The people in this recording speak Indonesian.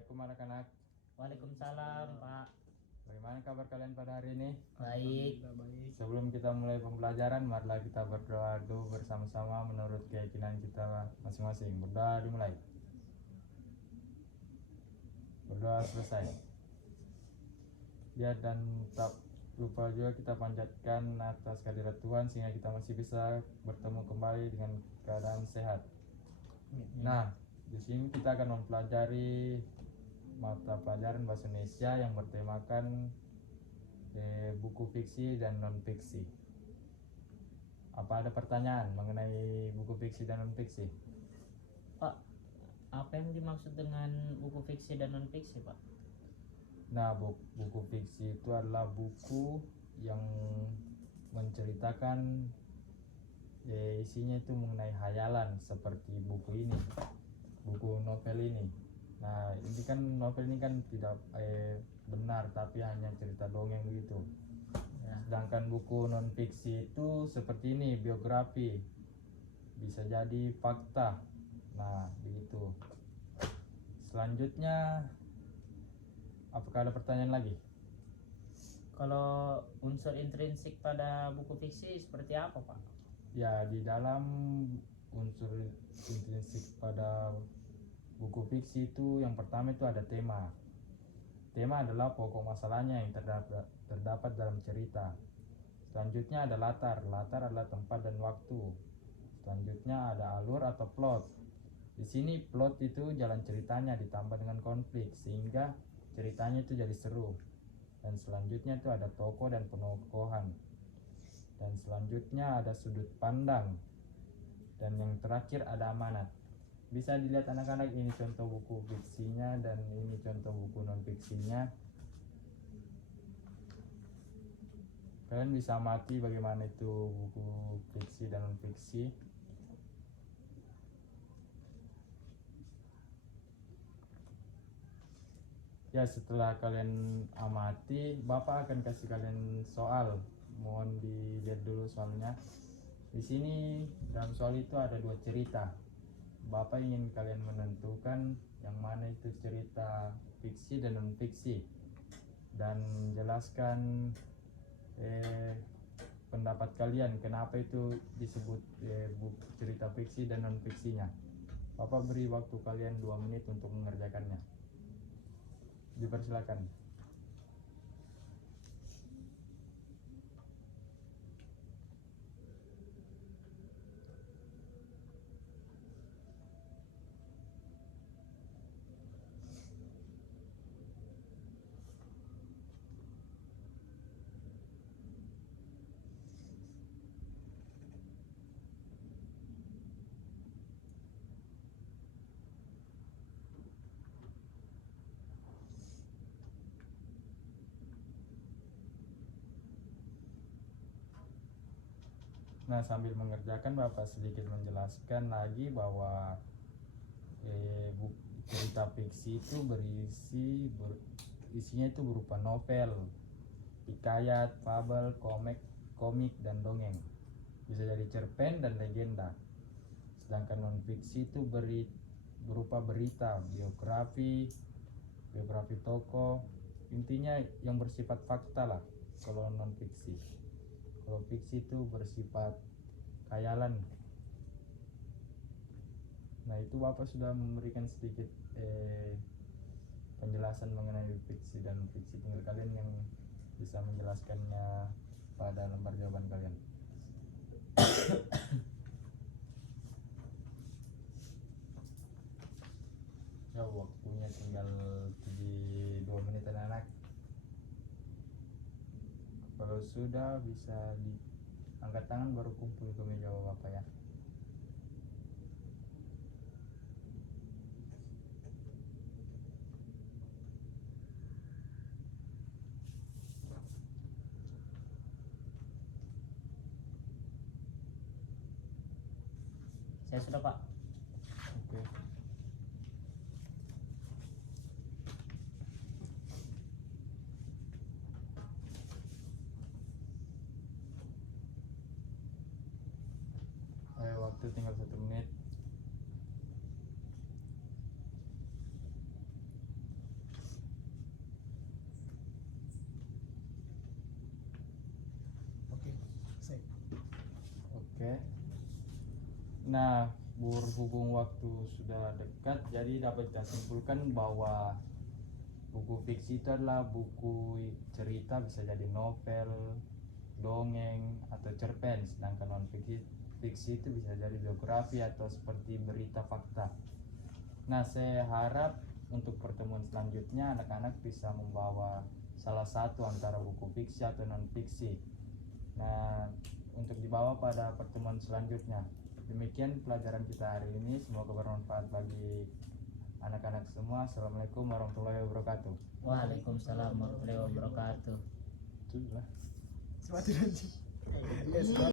Assalamualaikum anak-anak. Waalaikumsalam Pak. Bagaimana kabar kalian pada hari ini? Baik. Sebelum kita mulai pembelajaran, marilah kita berdoa dulu bersama-sama menurut keyakinan kita masing-masing. Berdoa dimulai. Berdoa selesai. Ya, dan tak lupa juga kita panjatkan atas kehadirat Tuhan sehingga kita masih bisa bertemu kembali dengan keadaan sehat. Nah, di sini kita akan mempelajari mata pelajaran bahasa Indonesia yang bertemakan buku fiksi dan non fiksi. Apa ada pertanyaan mengenai buku fiksi dan non fiksi? Pak, apa yang dimaksud dengan buku fiksi dan non fiksi, Pak? Nah, buku fiksi itu adalah buku yang menceritakan isinya itu mengenai hayalan, seperti buku ini, buku novel ini. Nah, ini kan novel ini kan tidak benar, tapi hanya cerita dongeng begitu. Ya. Sedangkan buku non fiksi itu seperti ini, biografi, bisa jadi fakta. Nah, begitu. Selanjutnya, apakah ada pertanyaan lagi? Kalau unsur intrinsik pada buku fiksi seperti apa, Pak? Ya, di dalam unsur intrinsik pada buku fiksi itu yang pertama itu ada tema. Tema adalah pokok masalahnya yang terdapat dalam cerita. Selanjutnya ada latar. Latar adalah tempat dan waktu. Selanjutnya ada alur atau plot. Di sini plot itu jalan ceritanya ditambah dengan konflik sehingga ceritanya itu jadi seru. Dan selanjutnya itu ada tokoh dan penokohan. Dan selanjutnya ada sudut pandang. Dan yang terakhir ada amanat. Bisa dilihat anak-anak, ini contoh buku fiksinya dan ini contoh buku non fiksinya. Kalian bisa amati bagaimana itu buku fiksi dan non fiksi. Ya, setelah kalian amati, Bapak akan kasih kalian soal. Mohon dilihat dulu soalnya. Di sini dalam soal itu ada dua cerita. Bapak ingin kalian menentukan yang mana itu cerita fiksi dan non fiksi, dan jelaskan pendapat kalian kenapa itu disebut cerita fiksi dan non fiksinya. Bapak beri waktu kalian 2 menit untuk mengerjakannya. Dipersilakan. Nah, sambil mengerjakan Bapak sedikit menjelaskan lagi bahwa cerita fiksi itu isinya itu berupa novel, hikayat, fabel, komik dan dongeng. Bisa jadi cerpen dan legenda. Sedangkan non fiksi itu berupa berita, biografi tokoh, intinya yang bersifat fakta lah kalau non fiksi. Kalau fiksi itu bersifat khayalan. Nah, itu Bapak sudah memberikan sedikit penjelasan mengenai fiksi dan non fiksi. Tinggal kalian yang bisa menjelaskannya pada lembar jawaban kalian. Ya, waktunya tinggal 2 menit anak-anak. Kalau sudah bisa diangkat tangan baru kumpul ke meja Bapak ya. Saya sudah, Pak. Oke. Ayo, waktu tinggal 1 menit. Oke. Nah, berhubung waktu sudah dekat, jadi dapat kita simpulkan bahwa buku fiksi itu adalah buku cerita, bisa jadi novel, dongeng, atau cerpen. Sedangkan non fiksi itu bisa jadi biografi atau seperti berita fakta. Nah, saya harap untuk pertemuan selanjutnya anak-anak bisa membawa salah satu antara buku fiksi atau non fiksi. Nah, untuk dibawa pada pertemuan selanjutnya. Demikian pelajaran kita hari ini, semoga bermanfaat bagi anak-anak semua. Assalamualaikum warahmatullahi wabarakatuh. Waalaikumsalam warahmatullahi wabarakatuh. Itulah. Semua tidak.